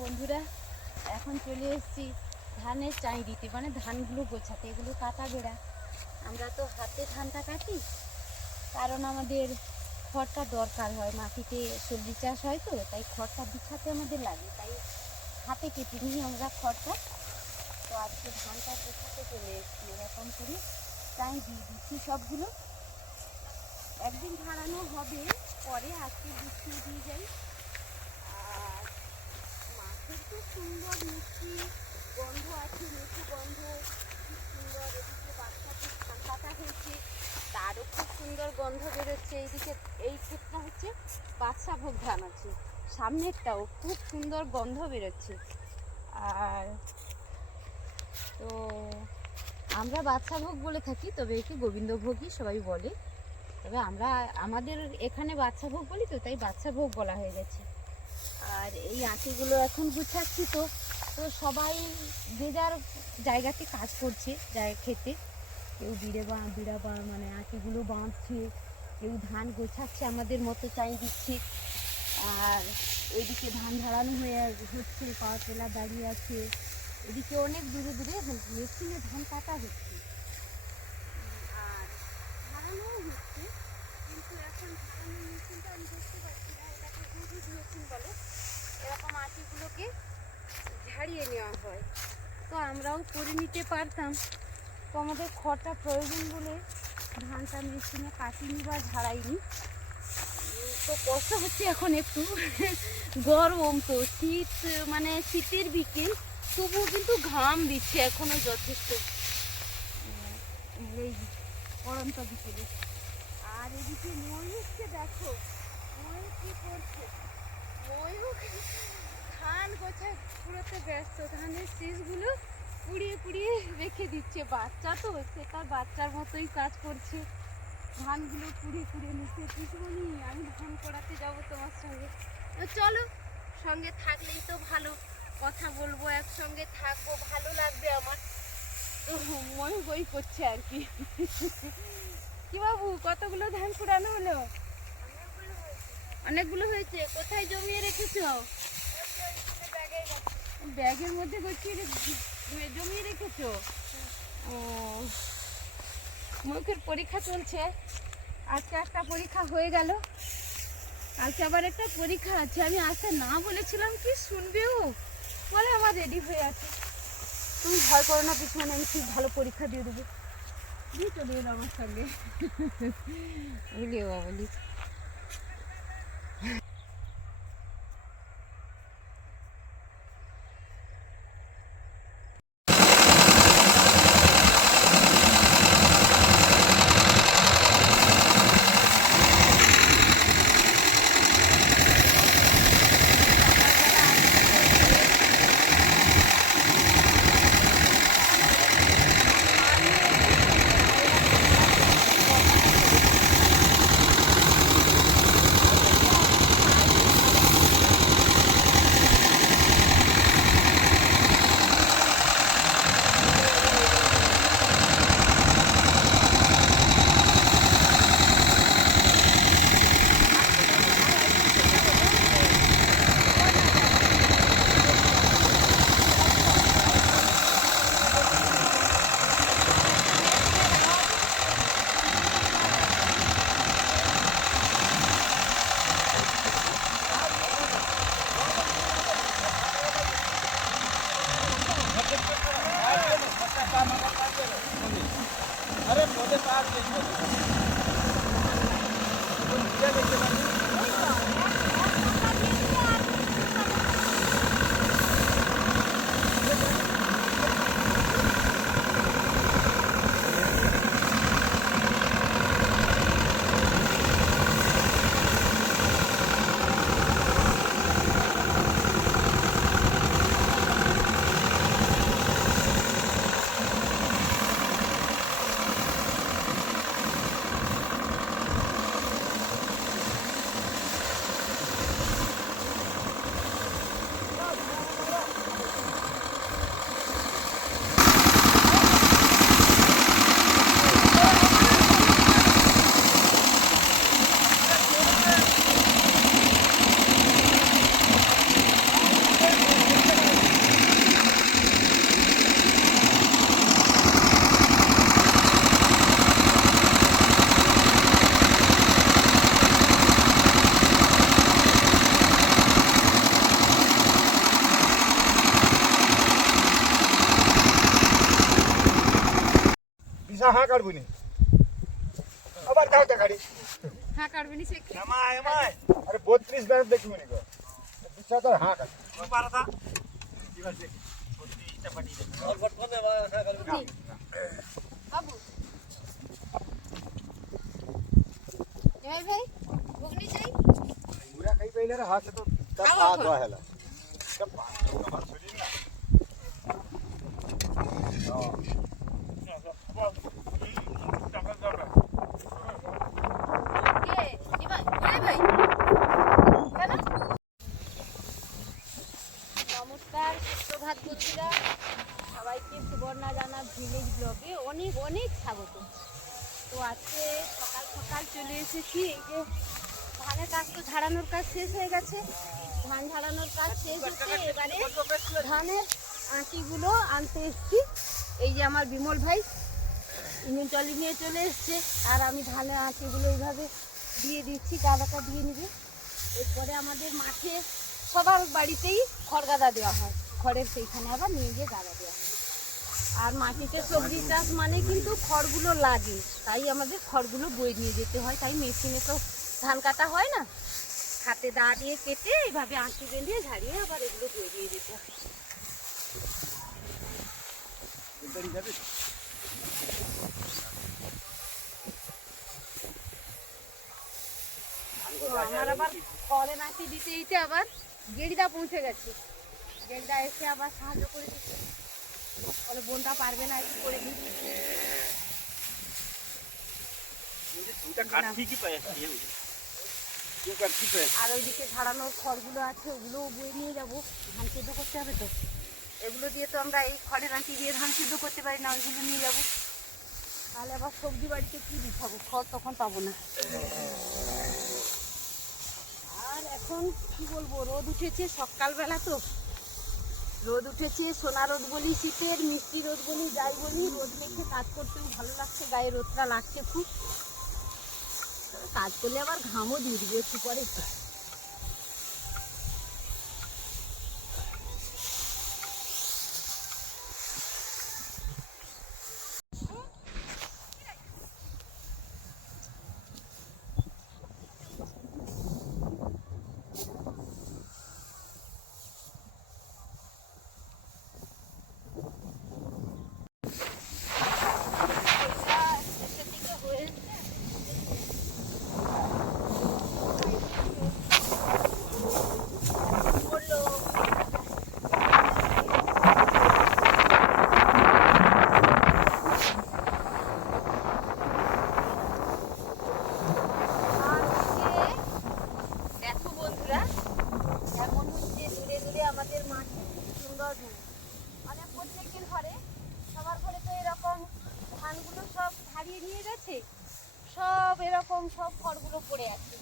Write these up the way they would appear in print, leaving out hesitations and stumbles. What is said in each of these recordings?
বন্ধুরা, এখন চলে এসেছি ধানের চাই দিতে, মানে ধানগুলো গোছাতে। এগুলো কাটা বেড়া, আমরা তো হাতে ধানটা কাটি, কারণ আমাদের খড়টা দরকার হয়। মাটিতে সবজি চাষ হয় তো, তাই খড়টা বিছাতে আমাদের লাগে, তাই হাতে কেটে নিই আমরা খড়টা। তো আজকে ধানটা গোছাতে চলে এসেছি। এরকম করে চাই দিয়ে দিচ্ছি সবগুলো। একদিন ঝাড়ানো হবে, পরে আজকে গুছিয়ে দিয়ে যাই। আর মাছের তো সুন্দর মিষ্টি গন্ধ আছে, মিঠু গন্ধ, খুব সুন্দর। এদিকে বাচ্চাদের ধান কাটা হয়েছে, তারও খুব সুন্দর গন্ধ বেরোচ্ছে। এইদিকে এই ক্ষেতটা হচ্ছে বাদশাভোগ ধান আছে, সামনেরটাও খুব সুন্দর গন্ধ বেরোচ্ছে। আর তো আমরা বাদশাভোগ বলে থাকি, তবে একে গোবিন্দভোগই সবাই বলে। তবে আমরা আমাদের এখানে বাদশাভোগ বলি, তো তাই বাদশাভোগ বলা হয়ে গেছে। আর এই আটিগুলো এখন গুছাচ্ছি। তো তো সবাই যে যার জায়গাতে কাজ করছে, খেতে কেউ বিড়া মানে আটিগুলো বাঁধছে, কেউ ধান গোছাচ্ছে, আমাদের মতো চাই দিচ্ছে। আর ওইদিকে ধান ঝাড়ানো হচ্ছে, পাওয়ার টেলার দাঁড়িয়ে আছে। এদিকে অনেক দূরে দূরে মেশিনে ধান কাটা হচ্ছে আর ঝাড়ানোও হচ্ছে। কিন্তু এখন ঝাড়ানোর মেশিনটা আমি দেখতে পাচ্ছি না, এটাকে হুইড মেশিন বলে। এরকম আটিগুলোকে ঝাড়িয়ে নেওয়া হয়, তো আমরাও করে নিতে পারতাম। তো আমাদের খড়টা প্রয়োজন বলে ধানটা মেশিনে কাটিনি বা ঝাড়াইনি। তো কষ্ট হচ্ছে এখন একটু। গরম তো, শীত, মানে শীতের বিকেল, তবুও কিন্তু ঘাম দিচ্ছে এখনো যথেষ্ট, এই গরমটা বিকেলে। আর এদিকে ময়ূরকে দেখো, ময়ূর কি করছে। ময়ূর ধান গোছায় পুরোতে ব্যস্ত, ধানের শীষগুলো পুড়িয়ে পুড়িয়ে রেখে দিচ্ছে। বাচ্চা তো, সে তার বাচ্চার মতোই কাজ করছে, ধানগুলো পুড়িয়ে পুড়িয়ে নিচ্ছে। পিসমণি, আমি ধান করাতে যাবো তোমার সঙ্গে, চলো। সঙ্গে থাকলেই তো ভালো, কথা বলবো, একসঙ্গে থাকবো, ভালো লাগবে আমার। তো ময়ূর বই করছে আর কি। কি বাবু, কতগুলো ধান কুড়ানো হলো? অনেকগুলো হয়েছে। কোথায় জমিয়ে রেখেছ? ব্যাগের মধ্যে জমিয়ে রেখেছ? ও, মুখের পরীক্ষা চলছে। আজকে একটা পরীক্ষা হয়ে গেল, কালকে আবার একটা পরীক্ষা আছে। আমি আসতে না বলেছিলাম, কি শুনবেও, বলে আমার রেডি হয়ে আছে। তুমি ভয় করো না পিছনে, আমি খুব ভালো পরীক্ষা দিয়ে দেবো। দিয়ে চলে এলো আমার সঙ্গে। বলি ও বলি। কাটবনি আবার দাও তা গাড়ি হ্যাঁ কাটবেনি সে এমাই আরে 32 ব্যাগ দেখবি নি গো বিশা তো হ্যাঁ কাট পারতা ঠিক আছে 32টা পাঠিয়ে দে আর ফটফট দে হ্যাঁ কাটবি বাবু ভাই ভাই ঘুগনি চাই মুরা খাই পাইলে রে হাতে তো তা হাত ধোয়া হেলা তা আমার ছড়ি না নমস্কার সুপ্রভাত বন্ধুরা, সবাইকে সুবর্ণা জানার ভিলেজ ব্লগে অনেক অনেক স্বাগত। তো আজকে সকাল সকাল চলে এসেছি। এই যে ধানের কাজ তো ঝাড়ানোর কাজ শেষ হয়ে গেছে, ধান ঝাড়ানোর কাজ শেষ হচ্ছে। এবারে ধানের আঁটিগুলো আনতে এসেছি। এই যে আমার বিমল ভাই ইঞ্জিন ট্রলি নিয়ে চলে এসছে, আর আমি ধানের আঁটিগুলো এইভাবে দিয়ে দিচ্ছি, গাদাটা দিয়ে নিবে। এরপরে আমাদের মাঠে সবার বাড়িতেই খড় গাদা দেওয়া হয়, খড়ের সেইখানে আবার নিয়ে গিয়ে গাদা দেওয়া হয়। আর মাটিতে সবজি চাষ মানে কিন্তু খড়গুলো লাগে, তাই আমাদের খড়গুলো বয়ে নিয়ে যেতে হয়। তাই মেশিনে তো ধান কাটা হয় না, হাতে দা দিয়ে কেটে এইভাবে আঁটি বেঁধে ঝাড়িয়ে আবার এগুলো বয়ে নিয়ে যেতে হয়। আমার আবার খড়ে নাচি দিতে দিতে আবার গেড়িদা পৌঁছে গেছে। গেড়িদা এসে আবার সাহায্য করে দিচ্ছে, বলে বোনটা পারবে না, একটু করে দিচ্ছি। আর ওইদিকে ঝাড়ানোর খড়গুলো আছে, ওগুলোও বয়ে নিয়ে যাবো। ধান সিদ্ধ করতে হবে তো, এগুলো দিয়ে তো আমরা এই খড়ের আঁটি দিয়ে ধান সিদ্ধ করতে পারি না, ওইগুলো নিয়ে যাবো। তাহলে আবার সবজি বাড়িতে কি বিছাবো, খড় তখন পাবো না। আর এখন কি বলবো, রোদ উঠেছে সকালবেলা, তো রোদ উঠেছে, সোনা রোদ বলি, শীতের মিষ্টি রোদ বলি, যাই বলি, রোদ মেখে কাজ করতেও ভালো লাগছে, গায়ে রোদটা লাগছে খুব। কাজ করলে আবার ঘামও দিয়ে দিবে একটু পরে। সব এরকম সব খড়গুলো পড়ে আছে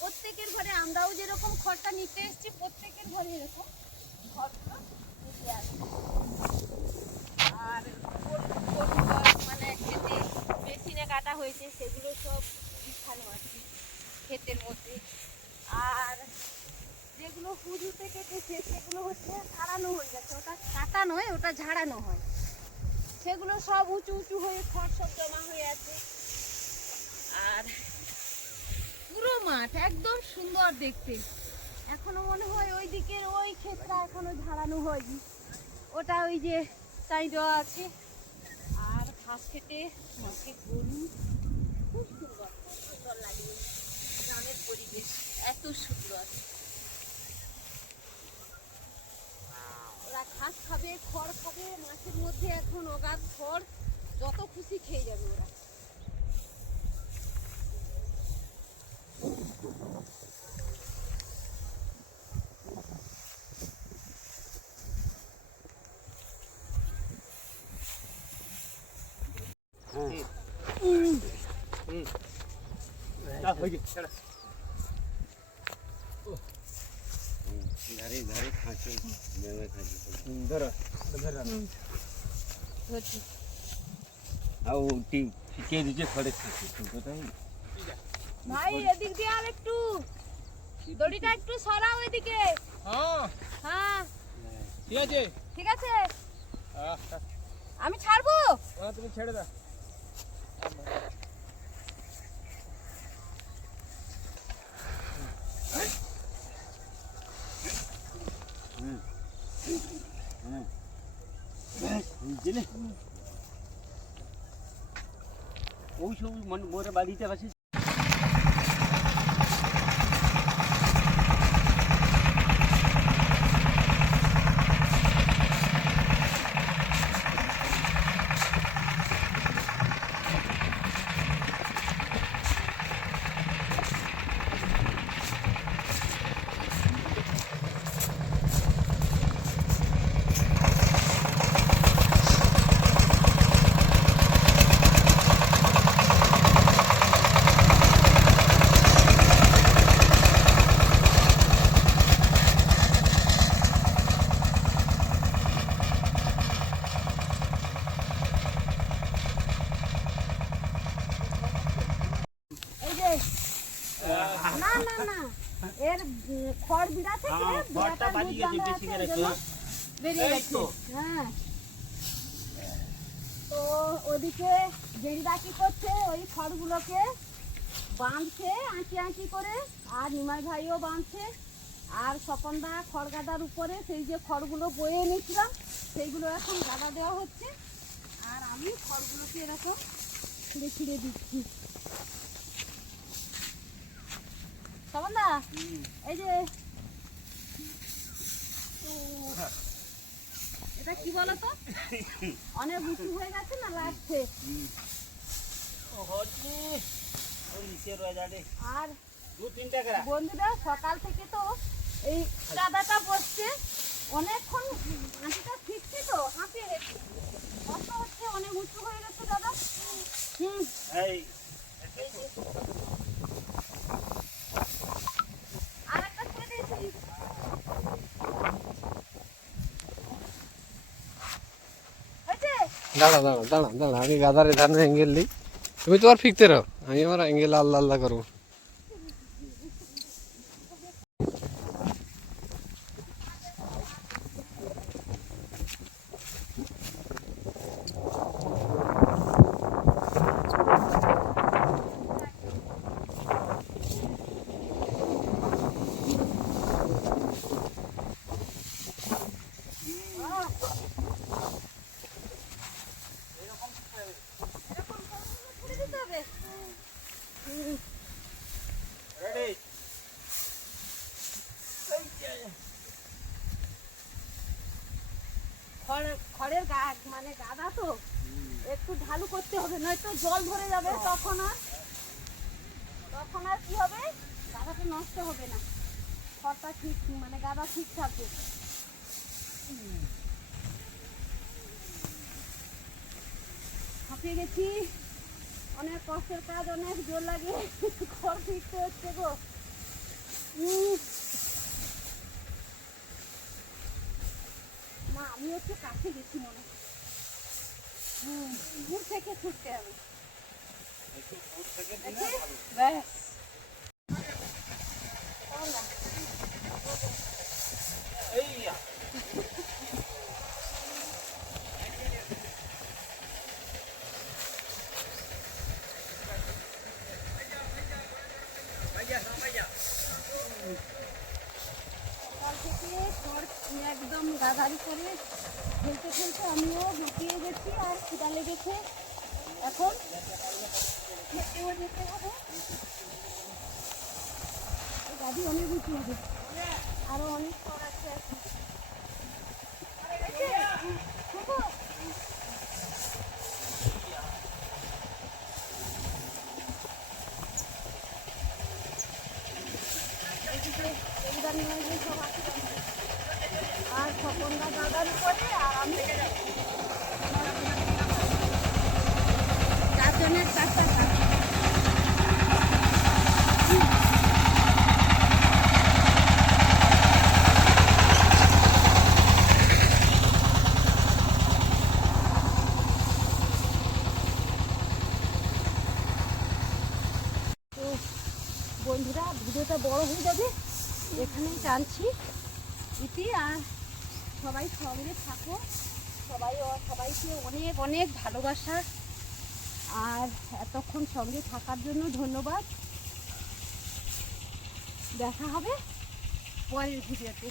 প্রত্যেকের ঘরে। আমরাও যেরকম খড়টা নিতে এসেছি, প্রত্যেকের ঘরে এরকম খড়গুলো নিতে আসছে। আর মানে খেতে মেশিনে কাটা হয়েছে, সেগুলো সব বিছানো আছে ক্ষেতের মধ্যে। আর যেগুলো হুজুতে কেটেছে সেগুলো হচ্ছে ঝাড়ানো হয়ে গেছে, ওটা কাটা নয়, ওটা ঝাড়ানো হয়। সেগুলো সব উঁচু উঁচু হয়ে খড় সব জমা হয়ে আছে। আর পুরো মাঠ একদম সুন্দর দেখতে। এখনো মনে হয় ওই দিকের ওই ক্ষেতটা এখনো ঝাড়ানো হয়নি, ওটা ওই যে চাই দেওয়া আছে। আর ঘাস খেতে মাঠে গরু, খুব সুন্দর, খুব সুন্দর লাগে গ্রামের পরিবেশ, এত সুন্দর। ওরা ঘাস খাবে, খড় খাবে, মাঠের মধ্যে এখন অগাধ খড়, যত খুশি খেয়ে যাবে ওরা। ভাই এদিক দিয়ে আর একটু দড়িটা একটু সরাও এদিকে। হ্যাঁ ঠিক আছে, ঠিক আছে, আমি ছাড়বো, তুমি ছেড়ে দাও। ওই সব মোরে বাড়িতে আছে। এই যে না না না এর খড় বিড়া থেকে খড়টা বিড়াটার বাড়ি দুধ গেছে, বাঁধা বেশি আছে, করে ওই জন্য বেরিয়ে এই গেছে। তো। হ্যাঁ তো ওদিকে জেরিদা কি করছে ওই খড়গুলোকে বাঁধছে আঁকি আঁকি করে, আর নিমাই ভাইও বাঁধছে, আর স্বপনদা খড় গাদার উপরে সেই যে খড়গুলো বয়ে এনেছিলাম সেইগুলো এখন গাদা দেওয়া হচ্ছে, আর আমি খড়গুলোকে এরকম ছিঁড়ে ছিঁড়ে দিচ্ছি। স্বপনদা এই যে এটা কি বলো তো, অনেক উঁচু হয়ে গেছে না লাগছে। আর বন্ধুরা সকাল থেকে তো এই গাদাটা বসছে, অনেকক্ষণ হাঁটিটা ফিরছি তো হাঁপিয়ে গেছি, কষ্ট হচ্ছে, অনেক উঁচু হয়ে গেছে দাদা। আর একটা ছেড়ে দিয়েছি। হয়েছে? দাঁড়া দাঁড়া দাঁড়া দাঁড়া আমি গাদারে ধানের অ্যাঙ্গেল দিই, তুমি তো আর ফিরতে রো, আমি আমার অ্যাঙ্গেল আল্লাহ আল্লাহ করবো। এরকম ছেড়ে দিতে হবে। খড়ের মানে গাদা তো একটু ঢালু করতে হবে, নয়তো জল ধরে যাবে, তখন আর কি হবে, গাদাটা নষ্ট হবে না, খড়টা ঠিক মানে গাদা ঠিক থাকবে। হাঁপিয়ে গেছি, অনেক কষ্টের কাজ, অনেক জোর লাগে, খড় ফিরতে হচ্ছে গো। না আমি একটু কাছে গেছি মনে হয়, দূর থেকে ছুটতে হবে। ব্যাস সকাল থেকে খড় একদম গাদারি করে ফেলতে ফেলতে আমিও হাঁপিয়ে গেছি, আর খিদা লেগেছে, এখন খেতেও যেতে হবে। গাড়ি অনেক উঁচু হবে, আরো অনেক খড় আছে এখন। আর স্বপনদা দাদার উপরে, আর আমি চারজনের চারটা কাজ। তো বন্ধুরা ভিডিওটা বড় হয়ে যাবে, এখানেই টানছি ইতি, আর সবাই সঙ্গে থাকো, সবাইকে অনেক অনেক ভালোবাসা আর এতক্ষণ সঙ্গে থাকার জন্য ধন্যবাদ। দেখা হবে পরের ভিডিওতে।